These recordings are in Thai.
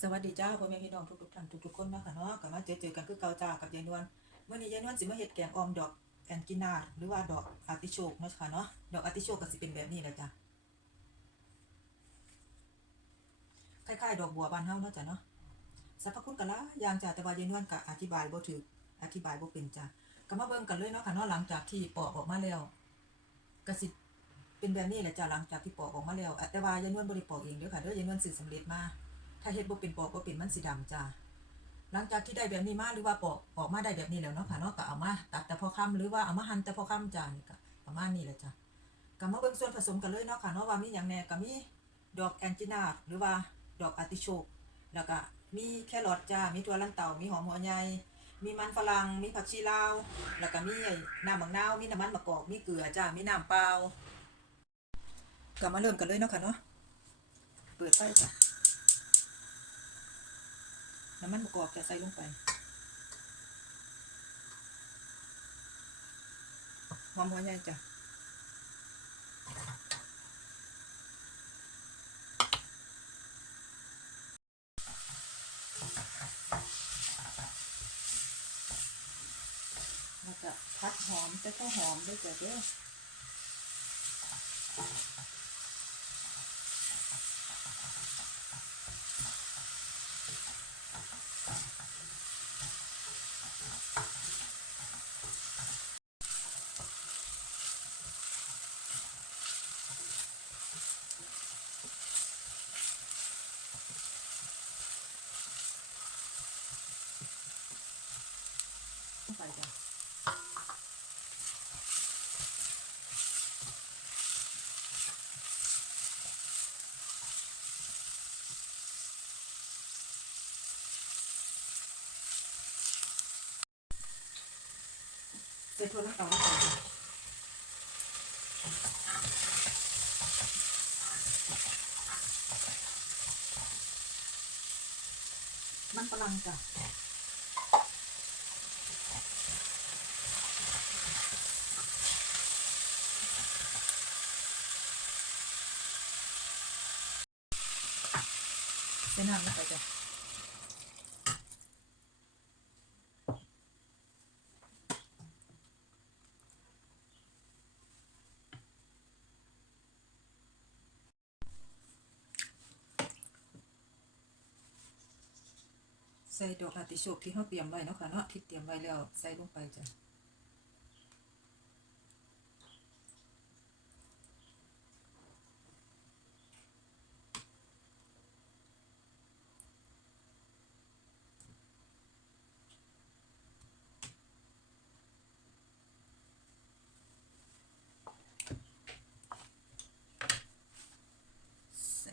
สวัสดีจ้าพ่อแม่พี่น้องทุกๆท่านทุกๆคนนะคะเนาะกลับมาเจอเจอกันคือเก่าจ้ากับยายนวลเมื่อนี้ยายนวลสิมาเฮ็ดแกงออมดอกแอนกินาหรือว่าดอกอาร์ติโชกเนาะค่ะเนาะดอกอาร์ติโชกก็สิเป็นแบบนี้แหละจ้ะคล้ายๆดอกบัวบานเฮาเนาะจ้ะเนาะสรรพคุณก็หลายางจ้ะแต่ว่ายายนวลก็อธิบายบ่ถูกอธิบายบ่เป็นจ้ะก็มาเบิ่งกันเลยเนาะค่ะเนาะหลังจากที่ปอกออกมาแล้วก็สิเป็นแบบนี้แหละจ้ะหลังจากที่ปอกออกมาแล้วแต่ว่ายายนวลบ่ได้ปอกเองเด้อค่ะเด้อยายนวลซื้อสำเร็จมา ถ้าเฮ็ดบ่เป็นปอกบ่เป็นมันสิดำจ้าหลังจากที่ได้แบบนี้มาหรือว่าปอกออกมาได้แบบนี้แล้วเนาะค่ะเนาะก็เอามาตัดแต่พอค่ำหรือว่าเอามาหั่นแต่พอค่ำจ้านี่ก็ประมาณนี้แหละจ้ะก็มาเบิ่งส่วนผสมกันเลยเนาะค่ะเนาะว่ามีหยังแน่ก็มีดอกแอนจินาหรือว่าดอกอาร์ติโชกแล้วก็มีแครอทจ้า มีถั่วลันเต่า มีหอมหัวใหญ่มีมันฝรั่ง มีผักชีลาว แล้วก็มีน้ำมะนาว มีน้ำมันมะกอก มีเกลือจ้า มีน้ำเปล่าก็มาเริ่มกันเลยเนาะค่ะเนาะ เปิดไฟจ้ะ น้ำมันมะกอกจะใส่ลงไป หอมหัวใหญ่จ้ะแล้วก็พัดหอมแต่ก็หอมด้วยจ้ะเด้อ ไปจ้ะเสร็จแล้วต่อไปมันกำลังจ้ะ ใส่น้ำลงไปจ้ะใส่ดอกอาติโชกที่เขาเตรียมไว้เนาะค่ะเนาะที่เตรียมไว้แล้วใส่ลงไปจ้ะ ใส่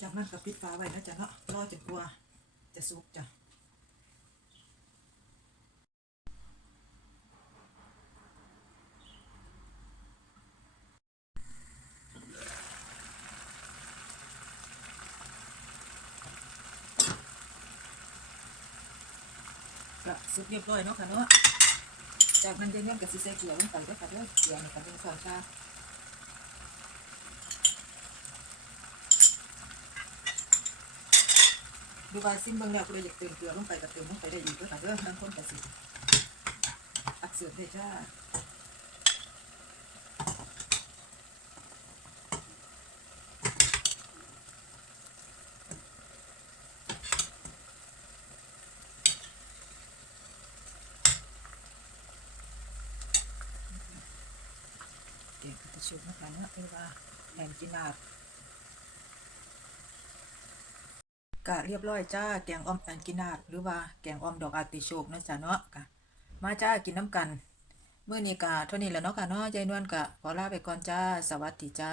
จากนั้นก็ปิดฟ้าไว้นะจ๊ะเนาะรอจนกว่าจะสุกจ้ะก็สุกเรียบร้อยเนาะค่ะเนาะจากนั้นจะเงี้ยกับสิใส่เกลือลงไปด้วยค่ะเด้อเกลือนี่ก็เป็นของชา ดูว่าซิมเบิ่งแล้วก็เลยอยากเติมเกลือลงไปกับเติมลงไปได้อีกด้วยค่ะเด้อบางคนก็สิอักเสบได้จ้าเดี๋ยวก็จะชุบนะคะเนาะเอว่าแอนกินาด ก็เรียบร้อยจ้าแกงอ่อมแอนกินาดหรือว่าแกงอ่อมดอกอาร์ติโชกนะจ๊ะเนาะกะมาจ้ากินน้ำกันเมื่อนี้กะเท่านี้แหละเนาะกะเนาะยายนวลกะขอลาไปก่อนจ้า สวัสดีจ้า